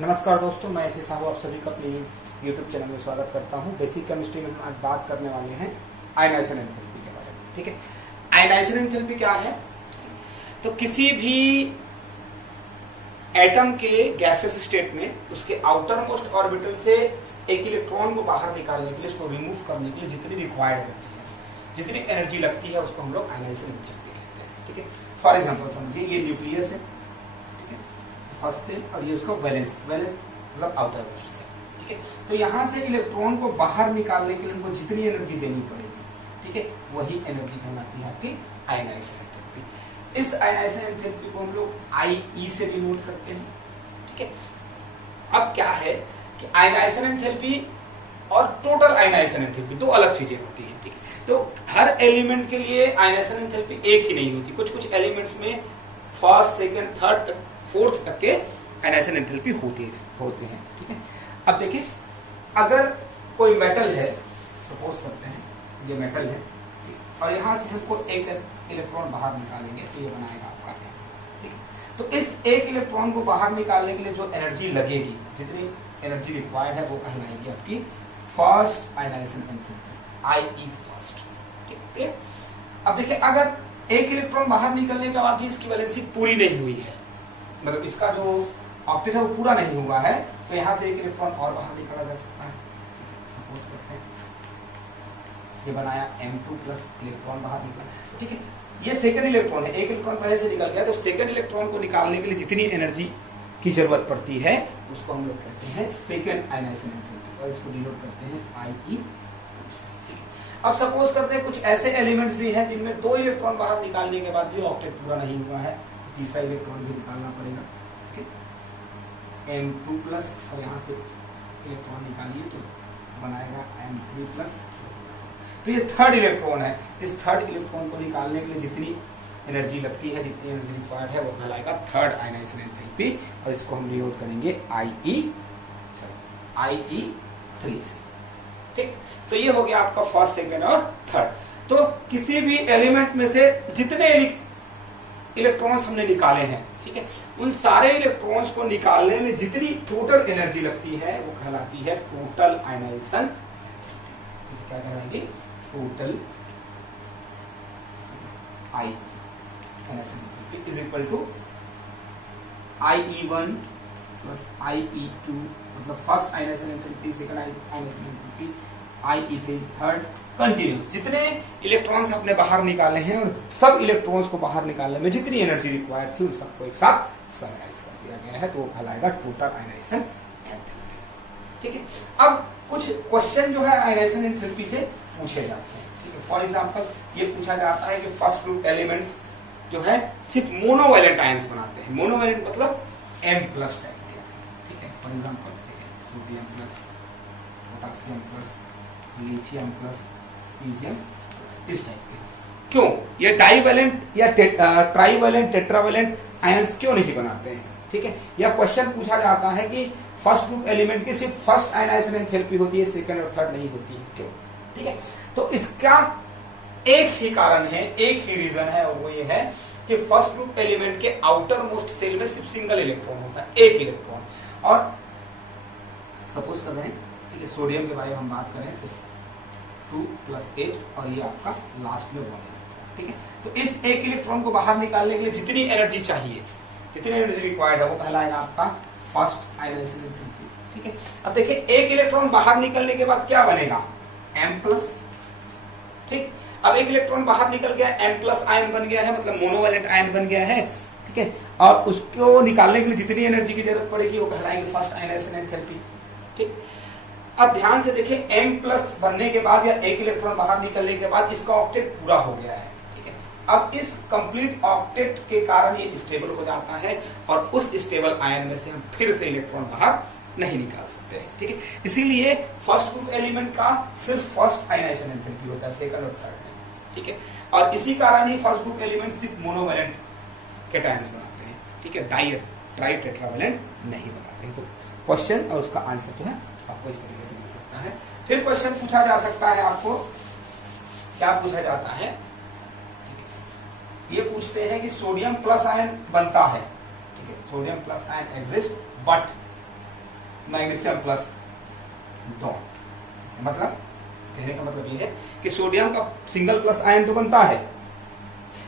नमस्कार दोस्तों, मैं ऐसे साहू आप सभी का अपने YouTube चैनल में स्वागत करता हूं। बेसिक केमिस्ट्री में हम आज बात करने वाले हैं आयनाइजेशन एंथैल्पी के बारे में। ठीक है, आयनाइजेशन एंथैल्पी क्या है? तो किसी भी एटम के गैसियस स्टेट में उसके आउटर मोस्ट ऑर्बिटल से एक इलेक्ट्रॉन को बाहर निकालने के लिए, उसको रिमूव करने के लिए जितनी रिक्वायर्ड होती है, जितनी एनर्जी लगती है, उसको हम लोग आयनाइजेशन एंथैल्पी कहते हैं। ठीक है, फॉर एग्जाम्पल समझिए, ये न्यूक्लियस है, फर्स्ट सेल, और ये उसका वैलेंस मतलब आउटर मोस्ट सेल। ठीक है, तो यहां से इलेक्ट्रॉन को बाहर निकालने के लिए हमको जितनी एनर्जी देनी पड़ेगी, ठीक है, वही एनर्जी कहलाती है आपकी आयनाइजेशन एंथैल्पी। इस आयनाइजेशन एंथैल्पी को हम लोग IE से डिनोट करते हैं। ठीक है, अब क्या है कि आयनाइजेशन एंथैल्पी और टोटल आयनाइजेशन एंथैल्पी दो अलग चीजें होती है। ठीक है, तो हर एलिमेंट के लिए आयनाइजेशन एंथैल्पी एक ही नहीं होती। कुछ कुछ एलिमेंट्स में फर्स्ट, सेकंड, थर्ड, फोर्थ तक के आयनाइजेशन एंथैल्पी होते हैं। ठीक है, अब देखिए, अगर कोई मेटल है, सपोज करते हैं ये मेटल है, और यहां से हमको एक इलेक्ट्रॉन बाहर निकालेंगे तो ये बनाएगा आपका। ठीक है, तो इस एक इलेक्ट्रॉन को बाहर निकालने के लिए जो एनर्जी लगेगी, जितनी एनर्जी रिक्वायर्ड है, वो कहलाएगी आपकी first ionization enthalpy, IE first. ठीक है, अब देखिए, अगर एक इलेक्ट्रॉन बाहर निकलने के बाद भी इसकी वैलेंसी पूरी नहीं हुई है, मतलब इसका जो ऑक्टेट है वो पूरा नहीं हुआ है, तो यहां से एक इलेक्ट्रॉन और बाहर निकाला जा सकता है। सपोज करते हैं ये बनाया M2 प्लस, इलेक्ट्रॉन बाहर निकला। ठीक है, ये सेकंड इलेक्ट्रॉन है, एक इलेक्ट्रॉन पहले से निकल गया, तो सेकंड इलेक्ट्रॉन को निकालने के लिए जितनी एनर्जी की जरूरत पड़ती है उसको हम लोग कहते हैं सेकंड आयनाइजेशन एंथैल्पी, और इसको डिनोट करते हैं IE। अब सपोज करते हैं कुछ ऐसे एलिमेंट्स भी हैं जिनमें दो इलेक्ट्रॉन बाहर निकालने के बाद भी ऑक्टेट पूरा नहीं हुआ है, तीसरा इलेक्ट्रॉन भी निकालना पड़ेगा। M2 प्लस, और यहाँ से इलेक्ट्रॉन निकालिए तो बनाएगा M3 प्लस। तो ये थर्ड इलेक्ट्रॉन है, इस थर्ड इलेक्ट्रॉन को निकालने के लिए जितनी एनर्जी लगती है, जितनी एनर्जी रिक्वायर्ड है, वो कहलाएगा थर्ड आयनाइजेशन एंथैल्पी, और इसको हम डिनोट करेंगे IE3 से। ठीक, तो ये हो गया आपका फर्स्ट, सेकेंड और थर्ड। तो किसी भी एलिमेंट में से जितने इलेक्ट्रॉन्स हमने निकाले हैं, ठीक है, उन सारे इलेक्ट्रॉन्स को निकालने में जितनी टोटल एनर्जी लगती है वो कहलाती है टोटल आयनाइजेशन। क्या कहलाएगी? Total ionization is equal to IE1 plus IE2, मतलब first ionization enthalpy, second ionization enthalpy, IE3 third, continues. जितने इलेक्ट्रॉन्स आपने बाहर निकाले हैं और सब इलेक्ट्रॉन्स को बाहर निकालने में जितनी एनर्जी रिक्वायर्ड थी उन सबको एक साथ समराइज कर दिया गया है, तो वो कहलाएगा टोटल आयनाइजेशन एंथैल्पी। ठीक है, अब कुछ क्वेश्चन जो है आयनाइजेशन एंथैल्पी से पूछे जाते हैं। ठीक है, फॉर एग्जांपल ये पूछा जाता है कि फर्स्ट ग्रुप एलिमेंट्स जो है सिर्फ मोनोवैलेंट आयंस बनाते हैं। मोनोवैलेंट मतलब M प्लस टाइप के। ठीक है, for example sodium plus, potassium plus, lithium plus, caesium, इस टाइप के। क्यों ये डाइवैलेंट या ट्राइवैलेंट, टेट्रावैलेंट आयंस क्यों नहीं बनाते हैं? ठीक है, यह क्वेश्चन पूछा जाता है कि फर्स्ट ग्रुप एलिमेंट की सिर्फ फर्स्ट आयनाइजेशन एंथैल्पी होती है, सेकंड और थर्ड नहीं होती है, क्यों? ठीक है, तो इसका एक ही कारण है, एक ही रीजन है, और वो ये है कि फर्स्ट ग्रुप एलिमेंट के आउटर मोस्ट सेल में सिर्फ सिंगल इलेक्ट्रॉन होता है, एक इलेक्ट्रॉन। और सपोज कर रहे हैं, ठीक है, सोडियम के बारे में हम बात करें तो 2 + 8, और ये आपका लास्ट में 1 इलेक्ट्रॉन। ठीक है, तो इस एक इलेक्ट्रॉन को बाहर निकालने के लिए जितनी एनर्जी चाहिए, जितनी एनर्जी रिक्वायर्ड है, वो कहलाएगा आपका फर्स्ट आयनाइजेशन एंथैल्पी। ठीक है, अब देखिए, एक इलेक्ट्रॉन बाहर निकलने के बाद क्या बनेगा? M+। ठीक, अब एक इलेक्ट्रॉन बाहर निकल गया, M+ आयन बन गया है, मतलब मोनोवैलेंट आयन बन गया है। ठीक है, और उसको निकालने के लिए जितनी एनर्जी की जरूरत पड़ेगी वो कहलाएगी फर्स्ट आयनाइजेशन एंथैल्पी। ठीक, अब ध्यान से देखिए, M+ बनने के बाद या एक इलेक्ट्रॉन बाहर निकलने के बाद इसका ऑक्टेट पूरा हो गया है। ठीक है, अब इस कंप्लीट ऑक्टेट के कारण ये स्टेबल हो जाता है, और उस स्टेबल आयन में से हम फिर से इलेक्ट्रॉन बाहर नहीं निकाल सकते हैं। ठीक है, इसीलिए फर्स्ट ग्रुप एलिमेंट का सिर्फ फर्स्ट आयनाइजेशन एंथैल्पी होता है, सेकंड और थर्ड नहीं। ठीक है, और इसी कारण ही फर्स्ट ग्रुप एलिमेंट सिर्फ मोनोवैलेंट कैटायंस बनाते हैं। ठीक है, ट्राई टेट्रावैलेंट नहीं बनाते हैं। तो क्वेश्चन और उसका आंसर जो है आपको इस तरीके से मिल सकता है। फिर क्वेश्चन पूछा जा सकता है आपको, क्या पूछा जाता है? ये पूछते हैं कि सोडियम प्लस आयन बनता है, ठीक है, sodium plus ion exist, but magnesium plus dot. मतलब कहने का मतलब ये है कि सोडियम का सिंगल प्लस आयन तो बनता है,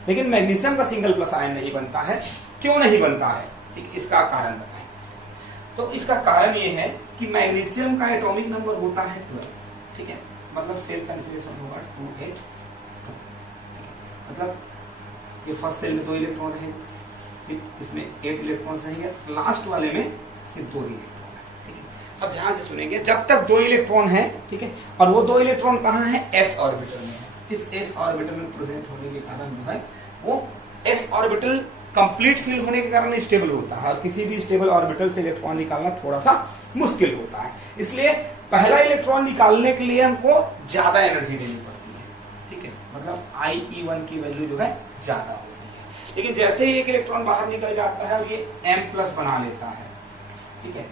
लेकिन मैग्नीशियम का सिंगल प्लस आयन नहीं बनता है। क्यों नहीं बनता है? ठीक, इसका कारण बताएं। तो इसका कारण ये है कि मैग्नीशियम का एटॉमिक नंबर होता है 12, ठीक है, मतलब सेल कॉन्फ़िगरेशन होगा 2 8, मतलब ये फर्स्ट सेल में 2 इलेक्ट्रॉन रहेंगे, इसमें 8 इलेक्ट्रॉन रहेंगे, लास्ट वाले में सिर्फ 2 इलेक्ट्रॉन है। ठीक है, अब ध्यान से सुनेंगे, जब तक 2 इलेक्ट्रॉन है, ठीक है, और वो 2 इलेक्ट्रॉन कहाँ है? एस ऑर्बिटल में है। इस एस ऑर्बिटल में प्रेजेंट होने के कारण जो है वो एस ऑर्बिटल कंप्लीट फिल होने के कारण स्टेबल होता है, और किसी भी स्टेबल ऑर्बिटल से इलेक्ट्रॉन निकालना थोड़ा सा मुश्किल होता है। इसलिए पहला इलेक्ट्रॉन निकालने के लिए हमको ज्यादा एनर्जी देनी पड़ती है, ठीक है, मतलब IE1 की वैल्यू जो है ज्यादा होती है। लेकिन जैसे ही एक इलेक्ट्रॉन बाहर निकल जाता है और ये M+ बना लेता है, ठीक है,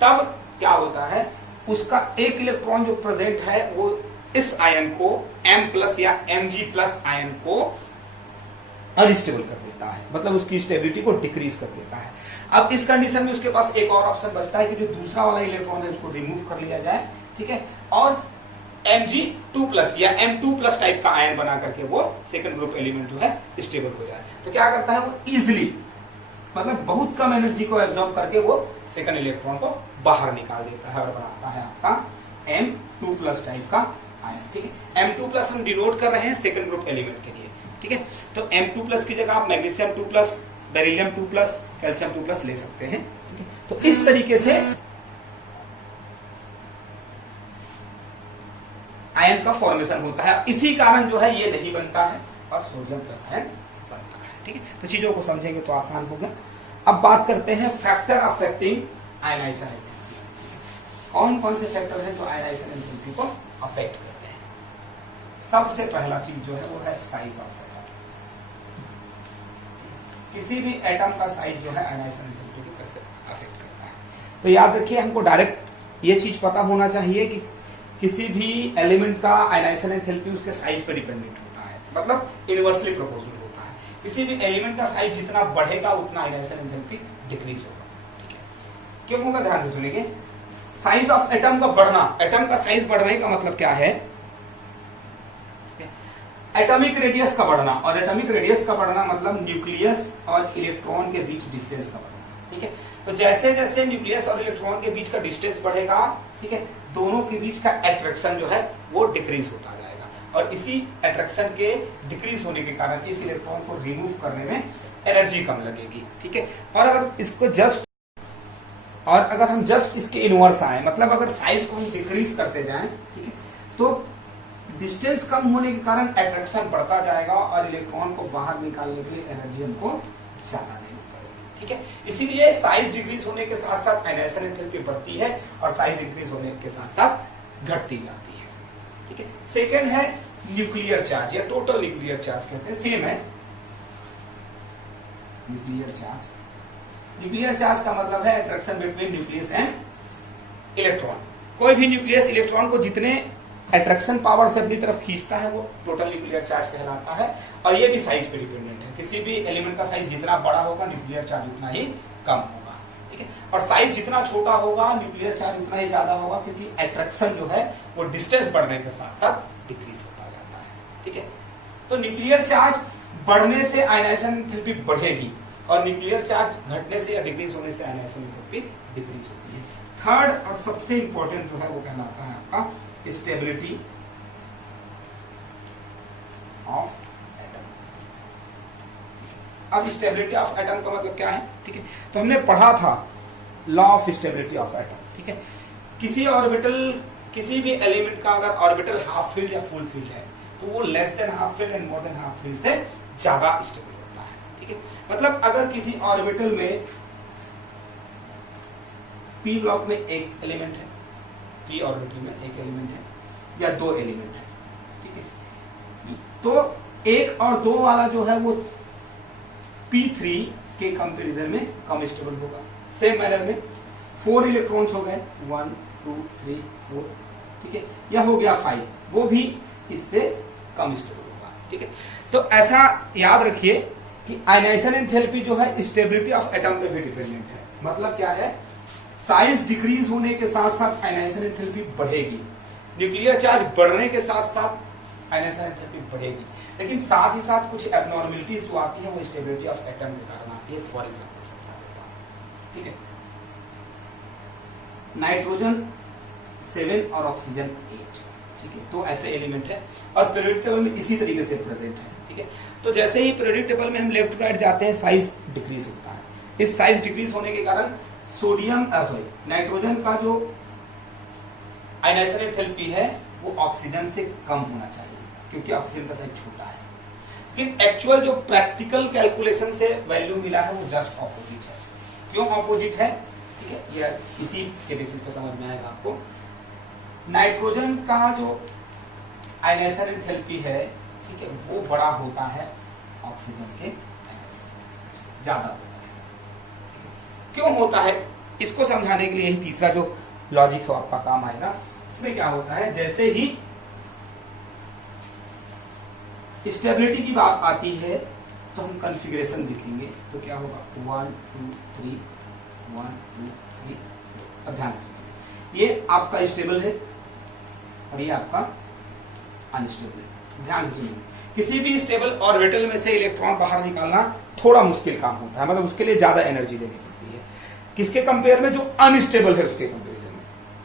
तब क्या होता है, उसका एक इलेक्ट्रॉन जो प्रेजेंट है वो इस आयन को M+ या Mg+ आयन को अनस्टेबल कर देता है, मतलब उसकी स्टेबिलिटी को डिक्रीज कर देता है। अब इस कंडीशन में उसके पास एक और ऑप्शन बचता है कि जो दूसरा वाला इलेक्ट्रॉन है उसको रिमूव कर लिया जाए, ठीक है, और Mg2+ या M2+ टाइप का आयन बना करके वो सेकंड ग्रुप एलिमेंट जो है स्टेबल हो जाए। तो क्या करता है वो इजिली, मतलब बहुत कम एनर्जी को एब्जॉर्ब करके वो सेकंड इलेक्ट्रॉन को बाहर निकाल देता है और बनाता है आपका M2+ टाइप का आयन। ठीक है, M2+ हम डिनोट कर रहे हैं सेकंड ग्रुप एलिमेंट के लिए, ठीक है, तो M2+ की जगह आप मैग्नीशियम 2+, बेरिलियम 2+, कैल्शियम 2+ ले सकते हैं। ठीक है, तो इस तरीके से आयन का फॉर्मेशन होता है। इसी कारण जो है ये नहीं बनता है और सोडियम प्लस आयन बनता है। ठीक है, तो चीजों को समझेंगे तो आसान होगा। अब बात करते हैं फैक्टर अफेक्टिंग आयनाइजेशन एंथैल्पी। कौन कौन से फैक्टर हैं जो आयनाइजेशन एंथैल्पी को अफेक्ट करते हैं? सबसे पहला चीज जो है वो है साइज ऑफ एटम। किसी भी एटम का साइज जो है आयनाइजेशन एंथैल्पी को कैसे अफेक्ट करता है। तो याद रखिए, हमको डायरेक्ट ये चीज पता होना चाहिए कि किसी भी एलिमेंट का आयनाइजेशन एंथैल्पी उसके साइज पर डिपेंडेंट होता है, मतलब इनवर्सली प्रोपोर्शनल होता है। किसी भी एलिमेंट का साइज जितना बढ़ेगा उतना आयनाइजेशन एंथैल्पी डिक्रीज होगा। ठीक है, क्यों होगा? ध्यान से सुनेंगे। साइज ऑफ एटम का बढ़ना, एटम का साइज बढ़ने का मतलब क्या है? एटॉमिक रेडियस का बढ़ना, और एटॉमिक रेडियस का बढ़ना मतलब न्यूक्लियस और इलेक्ट्रॉन के बीच डिस्टेंस का बढ़ना। ठीक है, तो जैसे जैसे न्यूक्लियस और इलेक्ट्रॉन के बीच का डिस्टेंस बढ़ेगा, ठीक है, दोनों के बीच का अट्रैक्शन जो है वो डिक्रीज होता जाएगा, और इसी अट्रैक्शन के डिक्रीज होने के कारण इस इलेक्ट्रॉन को रिमूव करने में एनर्जी कम लगेगी। ठीक है, और अगर हम जस्ट इसके इनवर्स आए, मतलब अगर साइज को हम डिक्रीज करते जाएं, ठीक है, तो डिस्टेंस कम होने के कारण अट्रैक्शन बढ़ता जाएगा और इलेक्ट्रॉन को बाहर निकालने के लिए एनर्जी हमको ज्यादा देनी पड़ेगी। ठीक है, इसीलिए साइज डिक्रीज होने के साथ साथ आयनाइजेशन एंथैल्पी बढ़ती है और साइज इंक्रीज होने के साथ साथ घटती जाती है। ठीक है, सेकेंड है न्यूक्लियर चार्ज या टोटल न्यूक्लियर चार्ज कहते हैं, सेम है न्यूक्लियर चार्ज। न्यूक्लियर चार्ज का मतलब है attraction between nucleus and electron. कोई भी न्यूक्लियस इलेक्ट्रॉन को जितने अट्रैक्शन पावर से अपनी तरफ खींचता है वो टोटल न्यूक्लियर चार्ज कहलाता है, और ये भी साइज पे डिपेंडेंट है। किसी भी एलिमेंट का साइज जितना बड़ा होगा न्यूक्लियर चार्ज उतना ही कम होगा। ठीक है, और साइज जितना छोटा होगा न्यूक्लियर चार्ज उतना ही ज्यादा होगा, क्योंकि अट्रैक्शन जो है वो डिस्टेंस बढ़ने के साथ साथ डिक्रीज होता जाता है। ठीक है, तो न्यूक्लियर चार्ज बढ़ने से आयनाइजेशन एंथैल्पी बढ़ेगी और न्यूक्लियर चार्ज घटने से या डिक्रीज होने से आयनाइजेशन एंथैल्पी डिक्रीज होती है। थर्ड और सबसे इंपॉर्टेंट जो है वो कहलाता है आपका स्टेबिलिटी ऑफ एटम। अब स्टेबिलिटी ऑफ एटम का मतलब क्या है? ठीक है, तो हमने पढ़ा था law of stability of atom. ठीक है, किसी ऑर्बिटल, किसी भी एलिमेंट का अगर ऑर्बिटल हाफ फील्ड या फुल फील्ड है तो वो less than half field and more than half field से ज्यादा स्टेबल होता है। ठीक है, मतलब अगर किसी ऑर्बिटल में पी ब्लॉक में एक एलिमेंट है, पी ऑर्बिटल में एक एलिमेंट है या दो एलिमेंट है, ठीक है, तो एक और दो वाला जो है वो P3 के कंपैरिजन में कम स्टेबल होगा। सेम मैनर में 4 इलेक्ट्रॉन्स हो गए, 1 2 3 4, ठीक है, या हो गया 5, वो भी इससे कम स्टेबल होगा। ठीक है, तो ऐसा याद रखिए कि आयनाइजेशन एंथैल्पी जो है स्टेबिलिटी ऑफ एटम पे भी डिपेंडेंट है। मतलब क्या है? साइज डिक्रीज होने के साथ साथ आयनाइजेशन एंथैल्पी बढ़ेगी, न्यूक्लियर चार्ज बढ़ने के साथ साथ आयनाइजेशन एंथैल्पी बढ़ेगी, लेकिन साथ ही साथ कुछ एब्नॉर्मलिटीज जो आती है वो स्टेबिलिटी ऑफ एटम के कारण आती है। फॉर एग्जाम्पल, ठीक है, नाइट्रोजन 7 और ऑक्सीजन 8, ठीक है, तो ऐसे एलिमेंट है और पीरियोडिक टेबल में इसी तरीके से प्रेजेंट है, ठीक है। तो जैसे ही पीरियोडिक टेबल में हम लेफ्ट टू राइट जाते हैं साइज डिक्रीज होता है। इस साइज डिक्रीज होने के कारण सोडियम नाइट्रोजन का जो आयनाइजेशन एंथैल्पी है वो ऑक्सीजन से कम होना चाहिए, क्योंकि ऑक्सीजन का साइज छोटा है। लेकिन एक्चुअल जो प्रैक्टिकल कैलकुलेशन से वैल्यू मिला है वो जस्ट ऑपोजिट है। क्यों ऑपोजिट है, ठीक है, यह इसी के बेसिस पर समझ में आएगा आपको। नाइट्रोजन का जो आयनाइजेशन एंथैल्पी है, ठीक है, वो बड़ा होता है ऑक्सीजन के ज्यादा होता है। क्यों होता है, इसको समझाने के लिए ही तीसरा जो लॉजिक है आपका काम आएगा। इसमें क्या होता है, जैसे ही स्टेबिलिटी की बात आती है तो हम कॉन्फ़िगरेशन देखेंगे, तो क्या होगा 1 2 3 1 2 3। अब ध्यान रखिए, ये आपका स्टेबल है और ये आपका अनस्टेबल है। ध्यान से सुनिए, किसी भी स्टेबल ऑर्बिटल में से इलेक्ट्रॉन बाहर निकालना थोड़ा मुश्किल काम होता है, मतलब उसके लिए ज्यादा एनर्जी देनी पड़ती है, किसके कंपेयर में, जो अनस्टेबल है उसके कंपेरिजन में,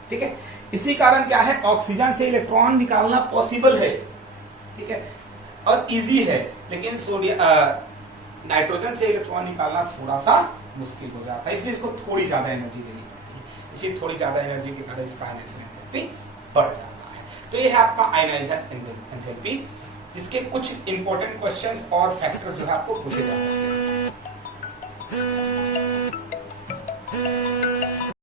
ठीक है। इसी कारण क्या है, ऑक्सीजन से इलेक्ट्रॉन निकालना पॉसिबल है, ठीक है, और इजी है, लेकिन सोडियम नाइट्रोजन से इलेक्ट्रॉन निकालना थोड़ा सा मुश्किल हो जाता है, इसलिए इसको थोड़ी ज्यादा एनर्जी देनी पड़ती है। इसी थोड़ी ज्यादा एनर्जी के कारण इसका आयनाइजेशन एंथैल्पी बढ़ जाता है। तो ये है आपका आयनाइजेशन एंथैल्पी, जिसके कुछ इंपॉर्टेंट क्वेश्चंस और फैक्टर्स जो है आपको पूछे जाते हैं।